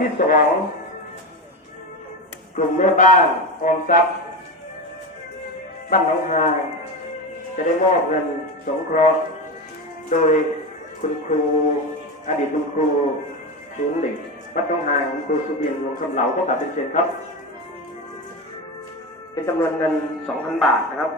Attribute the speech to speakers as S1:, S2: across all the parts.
S1: ที่สองกลุ่มแม่บ้านออมทรัพย์บ้านหนองหางจะได้มอบเงินสงเคราะห์ โดยคุณครูอดีตคุณครูศูนย์เด็กวัดหนองหางคุณครูสุเบียนวงคำเหลาก็กลับเป็นเชิญครับ เป็นจำนวนเงิน 2,000 บาทนะครับ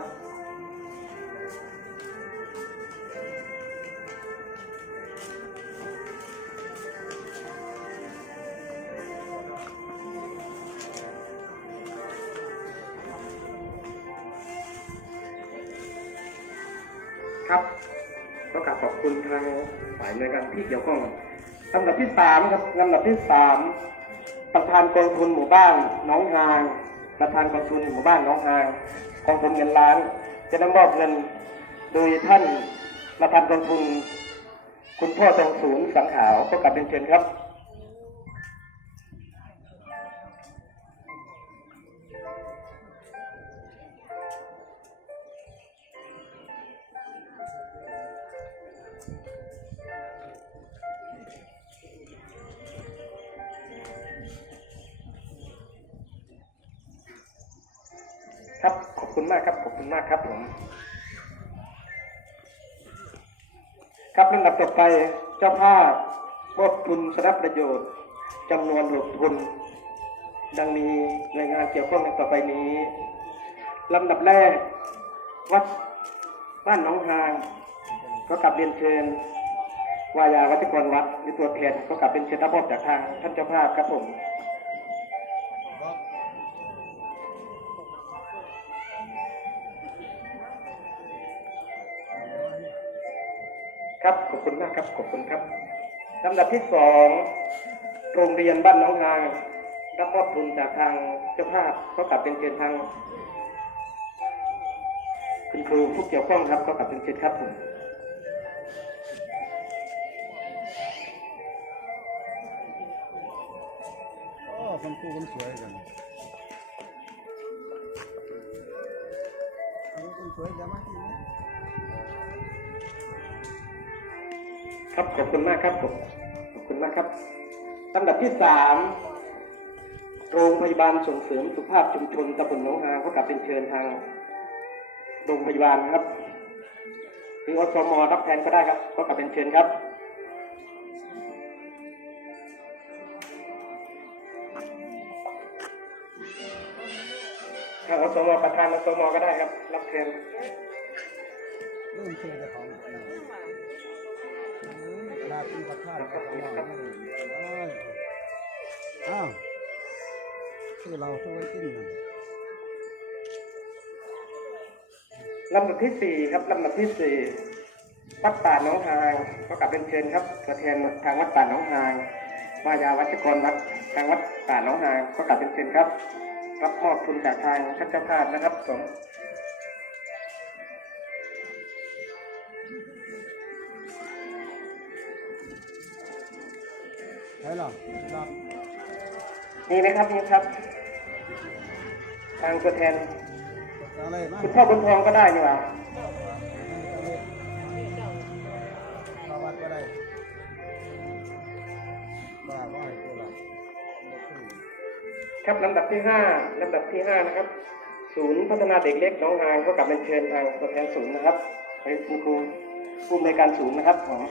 S1: ครับก็กราบขอบคุณทางฝ่ายหน่วยงานที่เกี่ยวข้องลำดับที่สามครับลำดับที่สามประธานกองทุนหมู่บ้านหน้องหาง ประธานกองทุนหมู่บ้านหน้องหางกองทุนเงินล้าน จะได้มอบเงินโดยท่านประธานกองทุน คุณพ่อทองสูงสังขาวก็กลับเป็นเชิญครับ ครับขอบคุณมากครับขอบคุณมากครับผมครับลำดับต่อไปเจ้าภาพมอบทุนสนับประโยชน์จำนวนหกทุน ดังมีหน่วยงานเกี่ยวข้องในต่อไปนี้ลำดับแรก วัดบ้านหนองหาง ก็กลับเรียนเชิญวายาวัจกรวัดหรือตัวแทนก็กลับเป็นเชิญรับมอบจากทางท่านเจ้าภาพครับผมครับขอบคุณมากครับขอบคุณครับลำดับที่สองโรงเรียนบ้านหน้องหางรับมอบทุนจากทางเจ้าภาพก็กลับเป็นเชิญทางคุณครูผู้เกี่ยวข้องครับก็กลับเป็นเชิญครับผม
S2: คนครูคนสวยกันอันนี้คนสวยจะมาที่นี่
S1: ครับขอบคุณมากครับผมขอบคุณมากครับลำดับที่สามโรงพยาบาลส่งเสริมสุขภาพชุมชนตำบลหนองหางก็กลับเป็นเชิญทาง โรงพยาบาลครับหรืออสมรับแทนก็ได้ครับก็กลับเป็นเชิญครับ ทางอสมประธานอสมก็ได้ครับ รับแทน
S2: เริ่มเชื่อเจ้าของเวลาเป็นประธานองมาเลยอ้าวคือเราช่วยกินนะ
S1: ลำดับที่สี่ครับลำดับที่สี่วัดป่าหนองหางก็กลับเป็นเชิญครับตัวแทนทางวัดป่าหนองหางมายาวัชกรวัดทางวัดป่าหนองหางก็กลับเป็นเชิญครับ รับมอบทุนจากทางท่านเจ้าภาพนะครับผม
S2: ใช่หรอรับ
S1: มีไหมครับมีครับ ทางตัวแทน
S2: อะไรบ้าง
S1: คุณพ่อบุญทองก็ได้นี่หว่า ครับลำดับที่ห้าลำดับที่ห้านะครับ ศูนย์พัฒนาเด็กเล็กน้องหางก็กลับเป็นเชิญทางตัวแทนศูนย์นะครับให้คุณครูผู้อำนการศูนย์นะครับผม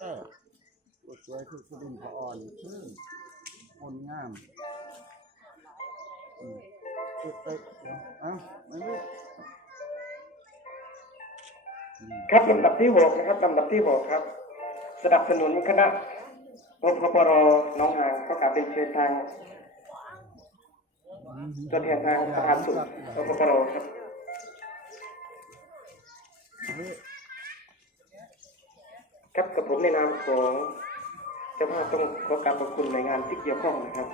S2: เออสวยคือคุณดินพระอ่อนคือคนงามเอ๊ะเอ๊ะเดี๋ยวเอ้าไม่รู้
S1: ครับลำดับที่หกนะครับลำดับที่หกครับ สนับสนุนคณะอพปรหน้องหางก็กลับเป็นเชิญทางตัวแทนทางประธานสุดอพปรครับครับกับผมในนามของเจ้าภาพต้องขอการขอบคุณหน่วยงานที่เกี่ยวข้องนะครับ